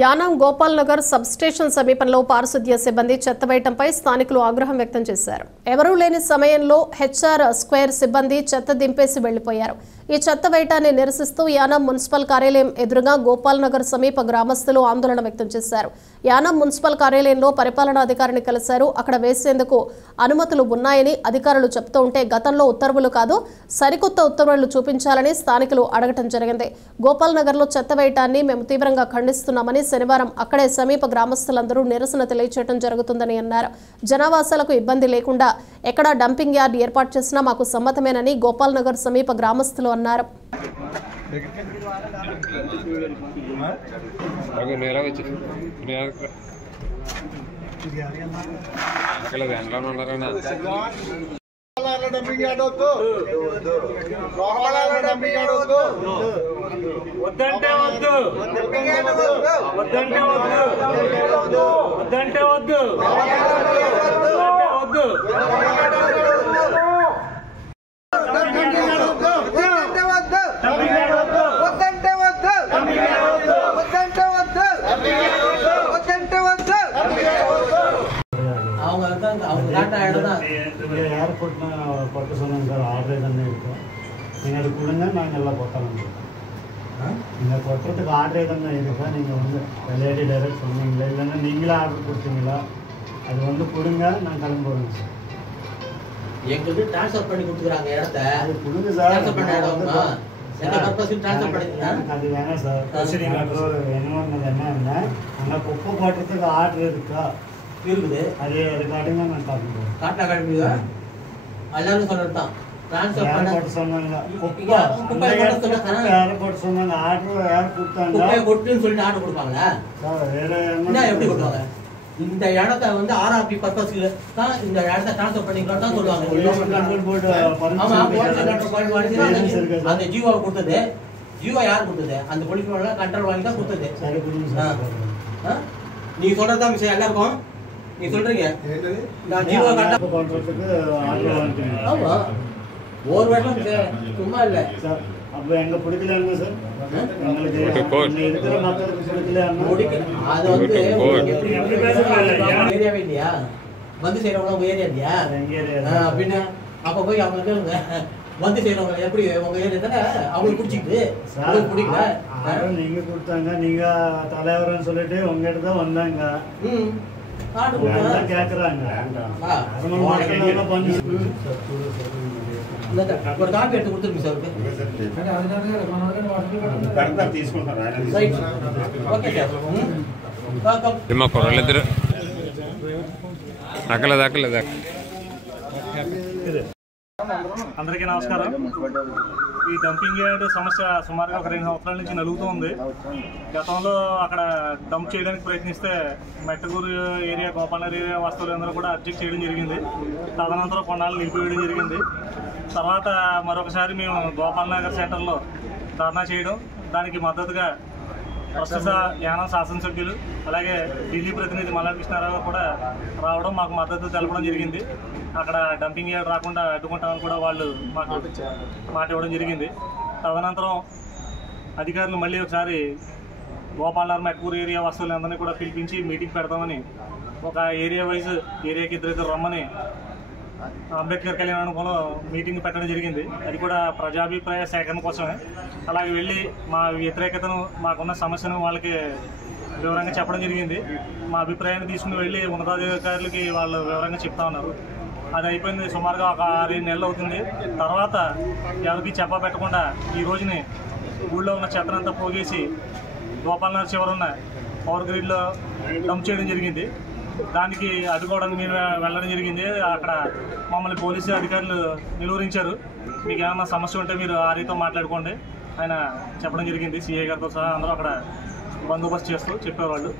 Yanam Gopal Nagar sub station సమీపంలో పారిశుద్ధ్య సిబ్బంది చెత్త వేయటంపై స్థానికులు ఆగ్రహం వ్యక్తం చేశారు. ఎవరూ లేని సమయంలో హెచ్ఆర్ స్క్వేర్ సిబ్బంది చెత్త దింపేసి వెళ్లిపోయారు. ఈ చెత్త వేయటాన్ని నిరసిస్తూ యానాం మున్సిపల్ కార్యాలయం ఎదురుగా గోపాల్ నగర్ సమీప గ్రామస్తులు ఆందోళన వ్యక్తం చేశారు. యానాం మున్సిపల్ కార్యాలయంలో పరిపాలనాధికారిని కలిశారు. అక్కడ వేసేందుకు అనుమతులు ఉన్నాయని అధికారులు చెప్తూ ఉంటే గతంలో ఉత్తర్వులు కాదు సరికొత్త ఉత్తర్వులు చూపించాలని స్థానికులు అడగటం జరిగింది. గోపాల్ నగర్లో చెత్త వేయటాన్ని మేము తీవ్రంగా ఖండిస్తున్నామని శనివారం అక్కడే సమీప గ్రామస్తులందరూ నిరసన తెలియజేయడం జరుగుతుందని అన్నారు. జనావాసాలకు ఇబ్బంది లేకుండా ఎక్కడ డంపింగ్ యార్డ్ ఏర్పాటు చేసినా మాకు సమ్మతమేనని గోపాల్ నగర్ సమీప గ్రామస్తులు అన్నారు. వద్దంటే వద్దు వద్దంటే వద్దు వద్దంటే వద్దు వద్దు யாரை போட்டு கொட்ட சொன்னாங்க சார் ஆர்டர் தானே இருக்கும். நீங்கள் அது கொடுங்க நாங்கள் எல்லாம் கொட்டலாம். நீங்கள் கொட்டுறதுக்கு ஆர்டர் தானே இருக்கா? நீங்கள் வந்து லேடி டைரக்ட் சொன்னீங்களா இல்லைன்னா நீங்களே ஆர்டர் கொடுத்தீங்களா? அது வந்து கொடுங்க நான் கிளம்புறேங்க சார். எங்களுக்கு ட்ரான்ஸ்ஃபர் பண்ணி கொடுத்துக்கிறாங்க இடத்த. அது கொடுங்க சார். ட்ரான்ஸ்ஃபர் பண்ண இடம்னா எந்த பர்பஸ்க்கு ட்ரான்ஸ்ஃபர் பண்ணிருக்கீங்க? அது வேணாம் சார். என்னன்னா அங்கே குப்பை போட்டுறதுக்கு ஆர்டர் இருக்கா? இருக்குது. அது காட்டுங்க நான் காட்டுறேன். காட்டினா காட்டுவீங்க? எல்லாரும் சொல்றது தான் ட்ரான்ஸ்ஃபர் பண்ண போட்டு சொன்னாங்க. குப்பை யாரை போட்டு சொன்னாங்க? ஆர்டர் யார் கொடுத்தாங்க? குப்பையை கொட்டுன்னு சொல்லிட்டு ஆர்டர் கொடுப்பாங்களா? என்ன எப்படி கொடுப்பாங்க? இந்த இடத்த வந்து ஆர்ஆர்பி பர்பஸ்க்கு தான் இந்த இடத்த ட்ரான்ஸ்ஃபர் பண்ணிக்கலாம் தான் சொல்லுவாங்க. அந்த ஜீவோ கொடுத்தது ஜீவோ யார் கொடுத்தது? அந்த போலீஸ் கண்ட்ரோல் வாங்கி தான் கொடுத்தது. நீ சொல்றதுதான் விஷயம் எல்லாருக்கும் நீ சொல்றீங்க. நான் ஜீவோ கட்ட பண்றதுக்கு ஆர்டர் வாங்கிட்டீங்க. ஆமா ஒரு வேளை சும்மா இல்ல சார். அப்ப எங்க பிடிக்கலங்க சார். உங்களுக்கு இருக்கிற மக்களுக்கு பிடிக்கல. அது வந்து எப்படி ஏரியாவே இல்லையா? வந்து செய்யறவங்க உங்க ஏரியா இல்லையா? அப்படின்னு அப்ப போய் அவங்க கேளுங்க. வந்து செய்யறவங்க எப்படி உங்க ஏரியா தானே அவங்களுக்கு பிடிச்சிக்குது. அவங்களுக்கு பிடிக்கல. நீங்க கொடுத்தாங்க. நீங்க தலைவர்னு சொல்லிட்டு உங்ககிட்ட தான் வந்தாங்க. கேக்குறாங்க. ஒரு காப்பி எடுத்து கொடுத்துருங்க சார். అందరికీ నమస్కారం. ఈ డంపింగ్ యార్డ్ సమస్య సుమారుగా ఒక 2 సంవత్సరాల నుంచి నలుగుతోంది. గతంలో అక్కడ డంప్ చేయడానికి ప్రయత్నిస్తే మెట్టగూరు ఏరియా గోపాలనగర్ ఏరియా వాస్తవులందరూ కూడా అబ్జెక్ట్ చేయడం జరిగింది. తదనంతరం కొన్నాళ్ళు నిలిపివేయడం జరిగింది. తర్వాత మరొకసారి మేము గోపాలనగర్ సెంటర్లో ధర్నా చేయడం, దానికి మద్దతుగా ప్రస్తుత యానాం శాసనసభ్యులు అలాగే ఢిల్లీ ప్రతినిధి మల్లాడి కృష్ణారావు కూడా రావడం మాకు మద్దతు తెలపడం జరిగింది. అక్కడ డంపింగ్ యార్డ్ రాకుండా అడ్డుకుంటామని కూడా వాళ్ళు మాకు మాట ఇవ్వడం జరిగింది. తదనంతరం అధికారులు మళ్ళీ ఒకసారి గోపాలనగర్ మెట్కూరు ఏరియా వస్తువులందరినీ కూడా పిలిపించి మీటింగ్ పెడతామని, ఒక ఏరియా వైజ్ ఏరియాకి ఇద్దరు రమ్మని అంబేద్కర్ కళ్యాణంలో మీటింగ్ పెట్టడం జరిగింది. అది కూడా ప్రజాభిప్రాయ సేకరణ కోసమే. అలాగే వెళ్ళి మా వ్యతిరేకతను, మాకున్న సమస్యను వాళ్ళకి వివరంగా చెప్పడం జరిగింది. మా అభిప్రాయాన్ని తీసుకుని వెళ్ళి ఉన్నతాధికారులకి వాళ్ళు వివరంగా చెప్తా ఉన్నారు. అది అయిపోయింది. సుమారుగా ఒక 6 నెలలు అవుతుంది. తర్వాత ఎవరికి చెప్పా పెట్టకుండా ఈ రోజుని ఊళ్ళో ఉన్న చెత్తనంతా పోగేసి గోపాలనగర్ చివరున్న పవర్ గ్రిడ్లో డంప్ చేయడం జరిగింది. దానికి అడ్డుకోవడానికి మేము వెళ్ళడం జరిగింది. అక్కడ మమ్మల్ని పోలీసు అధికారులు నిలువరించారు. మీకు ఏమైనా సమస్య ఉంటే మీరు ఆర్ఐతో మాట్లాడుకోండి ఆయన చెప్పడం జరిగింది. సిఐ గారితో సహా అందరూ అక్కడ బందోబస్తు చేస్తూ చెప్పేవాళ్ళు.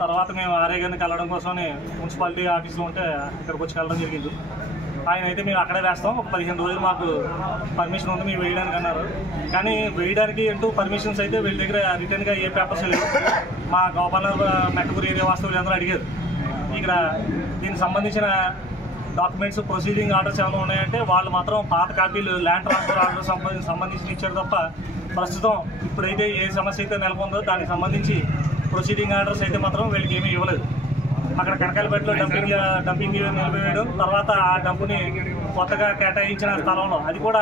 తర్వాత మేము ఆర్ఐ గారిని కలవడం కోసమని మున్సిపాలిటీ ఆఫీస్లో ఉంటే ఇక్కడికి వచ్చి కలవడం జరిగింది. ఆయన అయితే మేము అక్కడే వేస్తాం, ఒక 15 రోజులు మాకు పర్మిషన్ ఉంది మేము వేయడానికి అన్నారు. కానీ వేయడానికి అంటూ పర్మిషన్స్ అయితే వీళ్ళ దగ్గర రిటర్న్గా ఏ పేపర్స్ లేవు. మా గోపాలనగర్ మెట్టగూరు ఏరియా వాస్తవులు అందరూ అడిగారు. ఇక్కడ దీనికి సంబంధించిన డాక్యుమెంట్స్ ప్రొసీడింగ్ ఆర్డర్స్ ఏమైనా ఉన్నాయంటే వాళ్ళు మాత్రం పాత కాపీలు ల్యాండ్ ట్రాన్స్ఫర్ ఆర్డర్ సంబంధించి ఇచ్చారు తప్ప ప్రస్తుతం ఇప్పుడైతే ఏ సమస్య అయితే నెలకొందో దానికి సంబంధించి ప్రొసీడింగ్ ఆర్డర్స్ అయితే మాత్రం వీళ్ళకి ఏమీ ఇవ్వలేదు. అక్కడ కనకాలపేటలో డంపింగ్ నిలిపివేయడం, తర్వాత ఆ డంపుని కొత్తగా కేటాయించిన స్థలంలో అది కూడా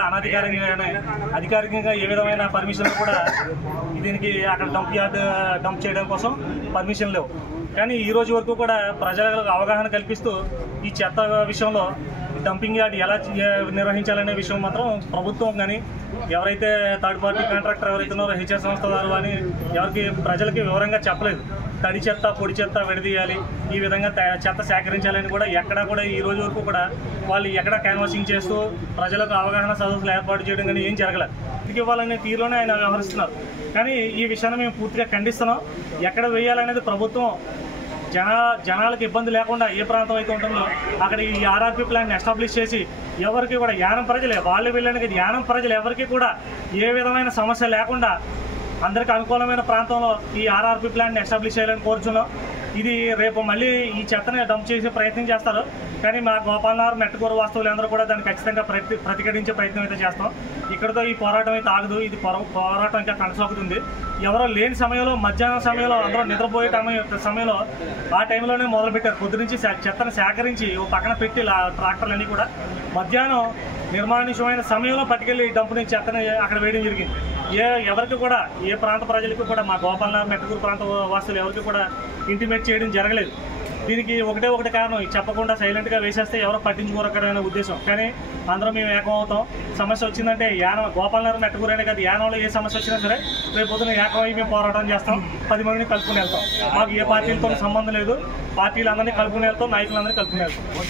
అధికారికంగా ఏ విధమైన పర్మిషన్ కూడా దీనికి అక్కడ డంప్ చేయడం కోసం పర్మిషన్ లేవు. కానీ ఈ రోజు వరకు కూడా ప్రజలకు అవగాహన కల్పిస్తూ ఈ చెత్త విషయంలో డంపింగ్ యార్డ్ ఎలా నిర్వహించాలనే విషయం మాత్రం ప్రభుత్వం కానీ ఎవరైతే థర్డ్ పార్టీ కాంట్రాక్టర్ ఎవరైతే ఉన్నారో హెచ్ఆర్ సంస్థ వారు కానీ ఎవరికి ప్రజలకి వివరంగా చెప్పలేదు. తడి చెత్త పొడి చెత్త విడదీయాలి, ఈ విధంగా చెత్త సేకరించాలని కూడా ఎక్కడా కూడా ఈ రోజు వరకు కూడా వాళ్ళు ఎక్కడ క్యాన్వాసింగ్ చేస్తూ ప్రజలకు అవగాహన సదస్సులు ఏర్పాటు చేయడం కానీ ఏం జరగలేదు. ఇంటికి ఇవ్వాలనే తీరులోనే ఆయన వ్యవహరిస్తున్నారు. కానీ ఈ విషయాన్ని మేము పూర్తిగా ఖండిస్తున్నాం. ఎక్కడ వేయాలనేది ప్రభుత్వం జనాలకు ఇబ్బంది లేకుండా ఏ ప్రాంతం అయితే ఉంటుందో అక్కడ ఈ ఆర్ఆర్పీ ప్లాంట్ని ఎస్టాబ్లిష్ చేసి ఎవరికి కూడా యానం ప్రజలే వాళ్ళు వెళ్ళడానికి యానం ప్రజలు ఎవరికి కూడా ఏ విధమైన సమస్య లేకుండా అందరికీ అనుకూలమైన ప్రాంతంలో ఈ ఆర్ఆర్పీ ప్లాంట్ని ఎస్టాబ్లిష్ చేయాలని కోరుచున్నాం. ఇది రేపు మళ్ళీ ఈ చెత్తని డంప్ చేసే ప్రయత్నం చేస్తారు. కానీ మా గోపాలనగర్ మెట్టకూరు వాస్తవులు అందరూ కూడా దాన్ని ఖచ్చితంగా ప్రతిఘటించే ప్రయత్నం అయితే చేస్తాం. ఇక్కడతో ఈ పోరాటం అయితే ఆగదు. ఇది పోరాటం ఇంకా కొనసాగుతుంది. ఎవరో లేని సమయంలో మధ్యాహ్నం సమయంలో అందరూ నిద్రపోయే సమయంలో ఆ టైంలోనే మొదలుపెట్టారు. పొద్దు నుంచి చెత్తను సేకరించి ఓ పక్కన పెట్టి ట్రాక్టర్లన్నీ కూడా మధ్యాహ్నం నిర్మానుష్యమైన సమయంలో పట్టుకెళ్ళి డంపుని చెత్తని అక్కడ వేయడం జరిగింది. ఎవరికి కూడా ఏ ప్రాంత ప్రజలకు కూడా మా గోపాలనగర్ మెట్టకూరు ప్రాంత వాసులు ఎవరికి కూడా ఇంటిమేట్ చేయడం జరగలేదు. దీనికి ఒకటే కారణం, చెప్పకుండా సైలెంట్గా వేసేస్తే ఎవరో పట్టించుకోరకరమైన ఉద్దేశం. కానీ అందరం మేము ఏకం అవుతాం. సమస్య వచ్చిందంటే గోపాలనగర్ మెట్టకూరు అనే కదా యానంలో ఏ సమస్య వచ్చినా సరే రేపు పొద్దున ఏకం అయ్యి మేము పోరాటం చేస్తాం. 10 మందిని కలుపుకుని వెళ్తాం. మాకు ఏ పార్టీలతో సంబంధం లేదు. పార్టీలు అందరినీ కలుపుకుని వెళ్తాం, నాయకులందరినీ కలుపుకుని వెళ్తాం.